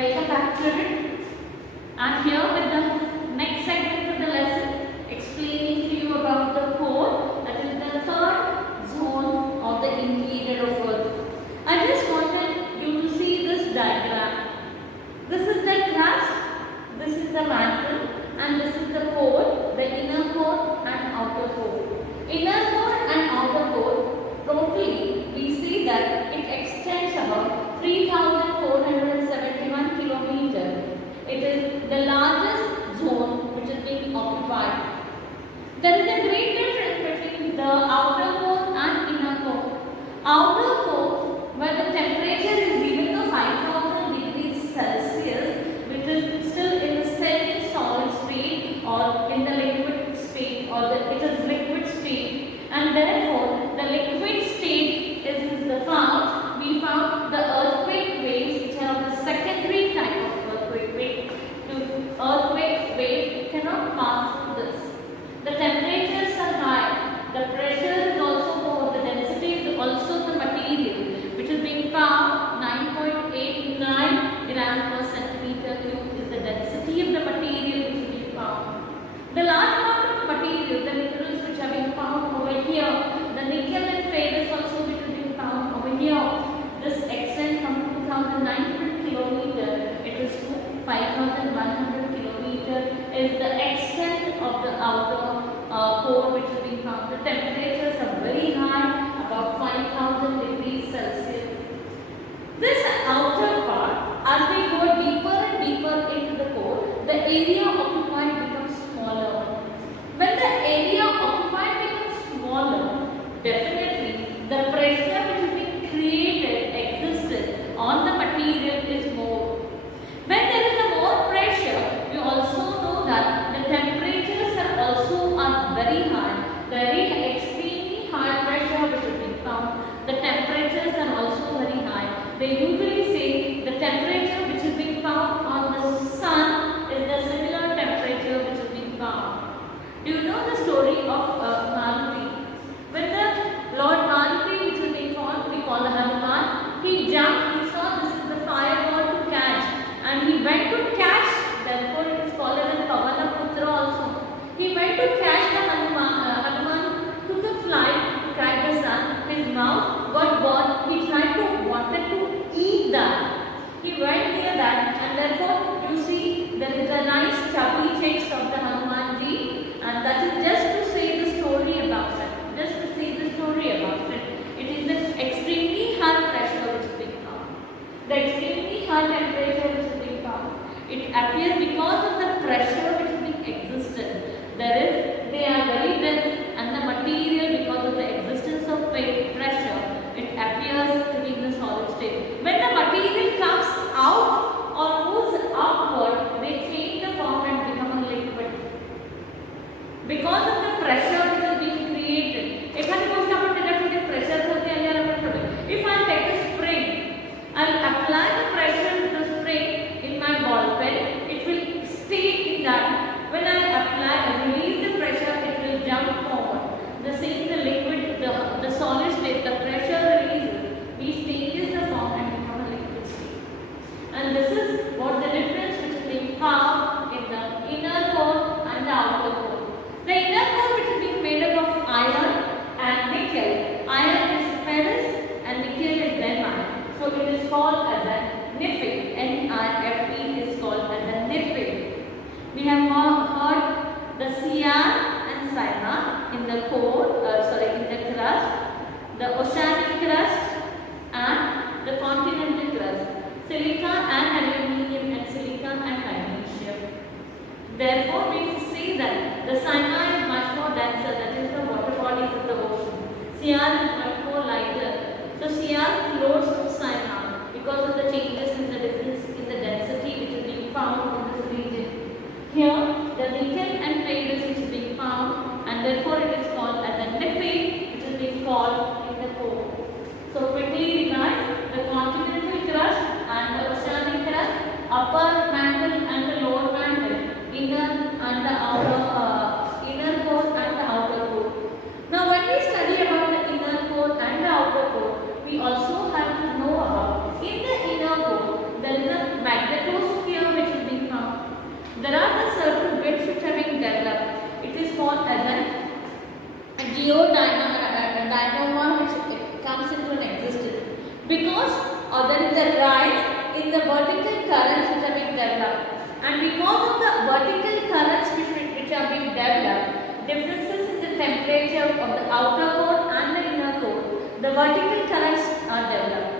Welcome back, children. I'm here with the next segment of the lesson, explaining to you about the core, that is the third zone of the interior of Earth. I just wanted you to see this diagram. This is the crust, this is the mantle, and this is the core, the inner core and outer core. Inner core and outer core, totally we see that it extends about 3,471 kilometers. It is the largest zone which is being occupied. There is a great difference between the outer core and inner core. Outer core, where the temperature is given to 5,000 degrees Celsius, which is still in the semi-solid state or in the liquid state, or it is liquid state, and therefore the liquid state is the found. We found the earthquake waves, which are the secondary type of earthquake wave. To earthquake wave cannot pass through this. The temperatures are high, the pressure is also more, the density is also the material, which is being found 9.89 gram per centimeter cube is the density of the material which is being found. The large amount of material, the minerals which are being found over here, the nickel and ferrous also which is being found over here, this extends from 2,900 kilometer, it is to 5,100 kilometer is the extent of the outer core which is being found. The temperatures are very high, about 5,000 degrees Celsius. This outer part, as we go deeper and deeper into the core, the area occupied becomes smaller. When the area occupied becomes smaller, definitely the pressure which is being created, existed on the material is more. When there is a more pressure, we also know that the temperatures are very high, very extremely high pressure which is being found. The temperatures are also very high. They usually say the temperature which is being found on the sun is the similar temperature which is being found. Do you know the story of Maruti? When the Lord Maruti, which is being called, we call the Hanuman, he jumped, he saw this is the fireball to catch, and he went to catch, therefore it is called as Pavana Putra also. He went to catch the Hanuman took a flight to catch the sun, his mouth got burned, he wanted to eat that. He went near that, and therefore you see there is a nice chubby checks of the Hanumanji, and that is just to say the story about it. Just to say the story about it. It is the extremely high pressure which is being found. The extremely high temperature which is being found. It appears because of the pressure which is being existed. They are very dense, and the material, because of the existence of pressure, it appears to be in the solid state. When the material comes out or moves upward, they change the form and become a liquid. Because of the pressure which is being created. If I take a spring, I will apply the pressure to the spring in my ball pen, it will stay in that. When I release the pressure, it will jump forward. The same the liquid, the solid state, the pressure releases, we changes the form and become a liquid state. And this is what the difference which is being found in the inner core and the outer core. The inner core which is being made up of iron and nickel. Iron is ferrous and nickel is iron. So it is called as a Nife. N-I-F-E is called as a Nife. We have heard the Cr and Cyanide in the core, in the crust, the oceanic crust and the continental crust, silica and aluminium and silica and magnesium. Therefore, we see that the cyanide is much more denser, that is the water bodies of the ocean. Cr is much more lighter. So Cr floats to cyanide because of the changes in the difference in the density which is being found in this region. Here, the nickel and ferrous which is being found, and therefore it is called as a Nife, which is being called in the core. So quickly revise the continental crust and the oceanic crust, upper mantle and the lower mantle, inner and the outer, inner core and the outer core. Now, when we study about the inner core and the outer core, we also have to know about in the inner core there is a magnetospheric a rise in the vertical currents which are being developed. And because of the vertical currents which are being developed, differences in the temperature of the outer core and the inner core, the vertical currents are developed.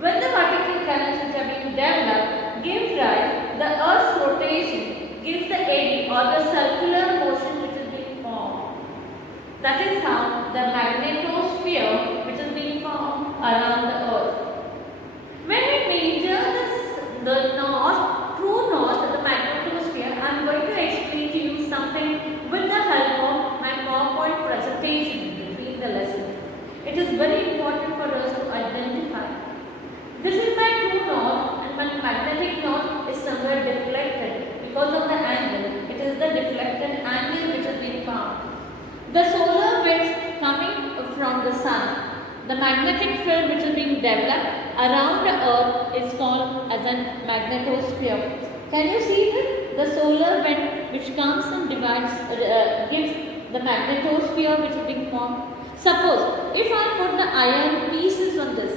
When the vertical currents which are being developed give rise, the Earth's rotation gives the eddy or the circular motion which is being formed. That is how the magnetosphere which is being formed around the Earth. When we measure the true north of the magnetosphere, I am going to explain to you something with the help of my PowerPoint presentation between the lessons. It is very important for us to identify. This is my true north and my magnetic north is somewhere deflected because of the angle. It is the deflected angle which is being found. The solar winds coming from the sun. The magnetic field which is being developed around the earth is called as a magnetosphere. Can you see this? The solar wind which comes and divides, gives the magnetosphere which is being formed. Suppose if I put the iron pieces on this,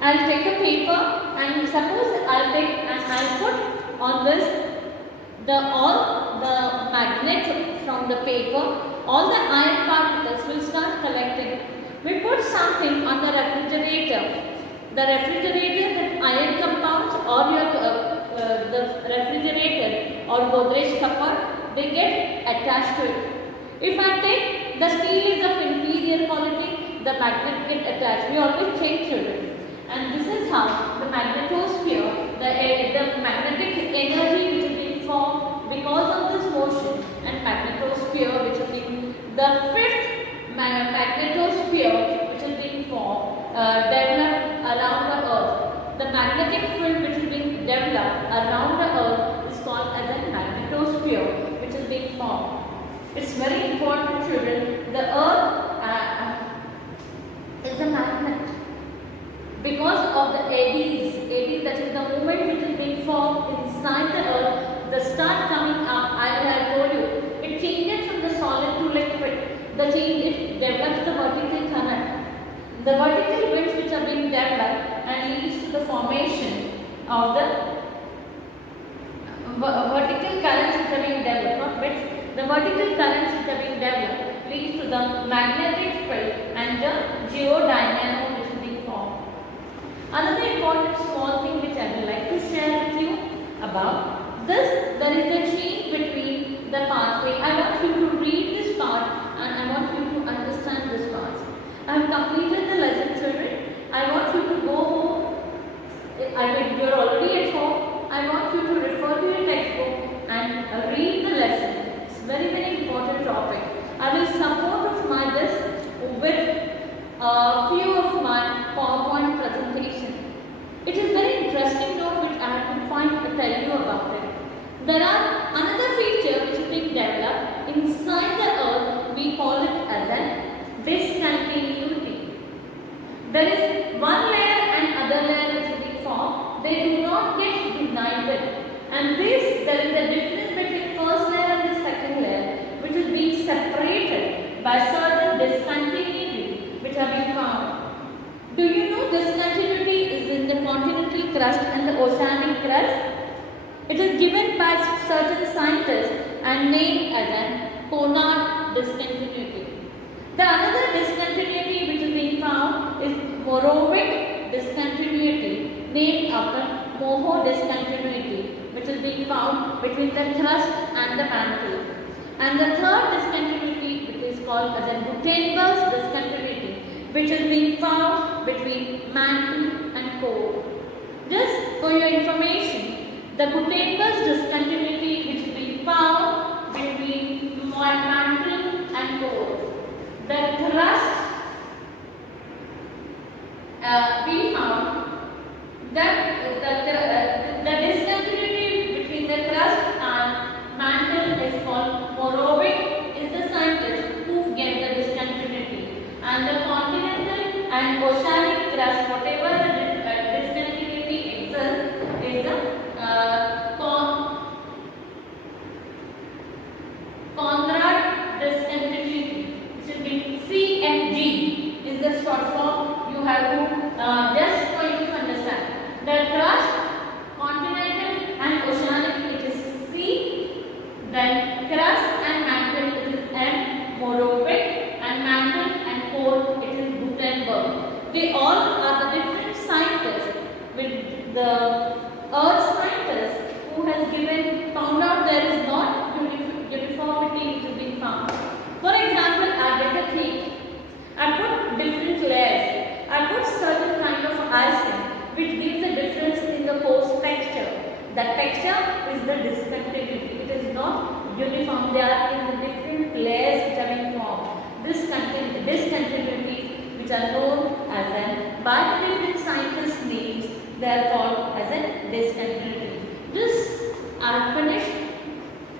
I'll take a paper and suppose I'll take and I'll put on this all the magnet from the paper, all the iron particles will start collecting. We put something on the refrigerator. The refrigerator, that iron compounds or your the refrigerator or Godrej cupboard, they get attached to it. If I take the steel is of inferior quality, the magnet get attached. We always change it. And this is how the magnetosphere, the magnetic energy which is being formed because of this motion, and magnetosphere which is being the fifth magnetosphere which is being formed, developed around the earth. The magnetic field which is being developed around the earth is called as a magnetosphere which is being formed. It's very important, children. The earth is a magnet. Because of the eddies, that is the movement which is being formed inside the earth, the start coming up, I have told you, it changes from the solid to liquid. The change, it develops the vertical current. The vertical winds which are being developed and leads to the formation of the vertical currents which are being developed, not winds. The vertical currents which are being developed leads to the magnetic field and the geodynamo which is being formed. Another important small thing which I would like to share with you about this, there is a change between the pathway. I want you to read this part and I want you to understand this part. I have completed the lesson, children. I want you to go home. I mean, you are already at home. I want you to refer to your textbook and read the lesson. It's very, very important topic. I will support of my this with a few of my PowerPoint presentation. It is very interesting note which I have to find to tell you about it. There are another feature which is being developed inside the earth. We call it as a discontinuity. There is one layer and other layer which is being formed. They do not get united. And this, there is a difference between first layer and the second layer which is being separated by certain discontinuity which are being found. Do you know discontinuity is in the continental crust and the oceanic crust? It is given by certain scientists and named as an Conard discontinuity. The another discontinuity which is being found is Morovic discontinuity, named after Moho discontinuity, which is being found between the crust and the mantle. And the third discontinuity, which is called as a Gutenberg's discontinuity, which is being found between mantle and core. Just for your information, the Gutenberg's discontinuity which is being found between mantle and core. The crust we found that the discontinuity between the crust and mantle is called Morovic, is the scientist who gave the discontinuity, and the continental and oceanic crust, whatever the discontinuity exists, is the The texture is the discontinuity. It is not uniform. They are in the different layers which are being formed. Discontinuities which are known as an by the different scientists' names, they are called as a discontinuity. This I have finished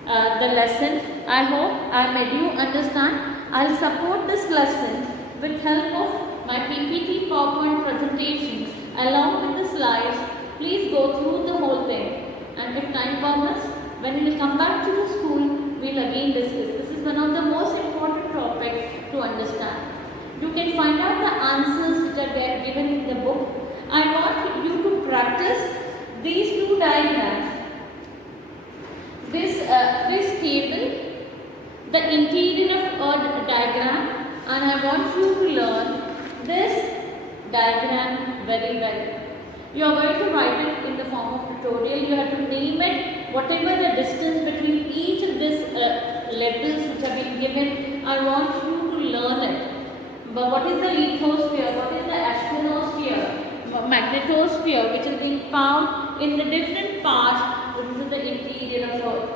the lesson. I hope I made you understand. I'll support this lesson with help of my PPT PowerPoint presentation along with the slides. Please go through the whole thing. And if time permits, when we will come back to the school, we will again discuss. This is one of the most important topics to understand. You can find out the answers which are given in the book. I want you to practice these two diagrams. This table, the interior of Earth diagram, and I want you to learn this diagram very well. You are going to write it in the form of tutorial. You have to name it, whatever the distance between each of these labels which have been given. I want you to learn it. But what is the lithosphere? What is the astronosphere? Magnetosphere, which is being found in the different parts. This is the interior of Earth.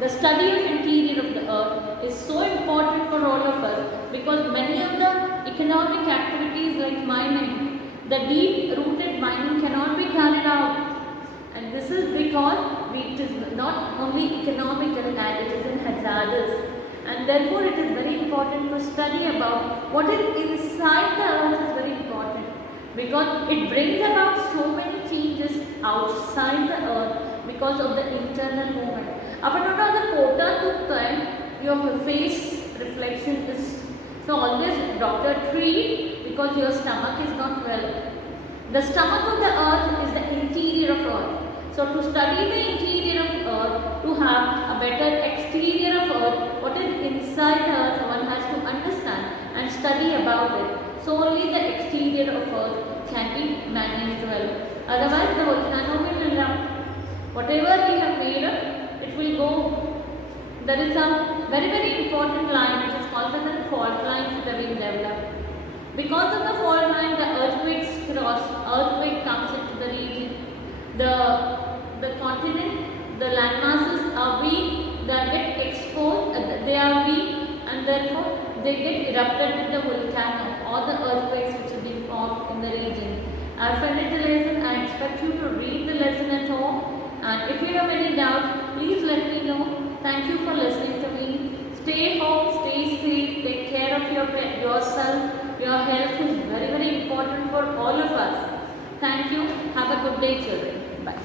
The study of interior of the Earth is so important for all of us because many of the economic activities like mining, the deep-rooted mining cannot be carried out, and this is because it is not only economical and it is hazardous, and therefore it is very important to study about what is inside the Earth is very important because it brings about so many changes outside the Earth because of the internal movement. अपन अगर कोटा टुकता है, your face reflection is so always doctor treat because your stomach is not well. The stomach of the Earth is the interior of Earth. So to study the interior of Earth, to have a better exterior of Earth, what is inside the Earth, one has to understand and study about it. So only the exterior of Earth can be managed well. Otherwise, the volcano will erupt. Whatever we have made, it will go. There is a very important line which is called as the fault lines that have been developed. Because of the fault line, the earthquakes cross. Earthquake comes into the region. The continent, the land masses are weak. They get exposed. They are weak, and therefore they get erupted with the volcano or the earthquakes which have been formed in the region. I have finished the lesson. I expect you to read the lesson at home. And if you have any doubt, please let me know. Thank you for listening to me. Stay home, stay safe, take care of yourself. Your health is very important for all of us. Thank you. Have a good day, children. Bye.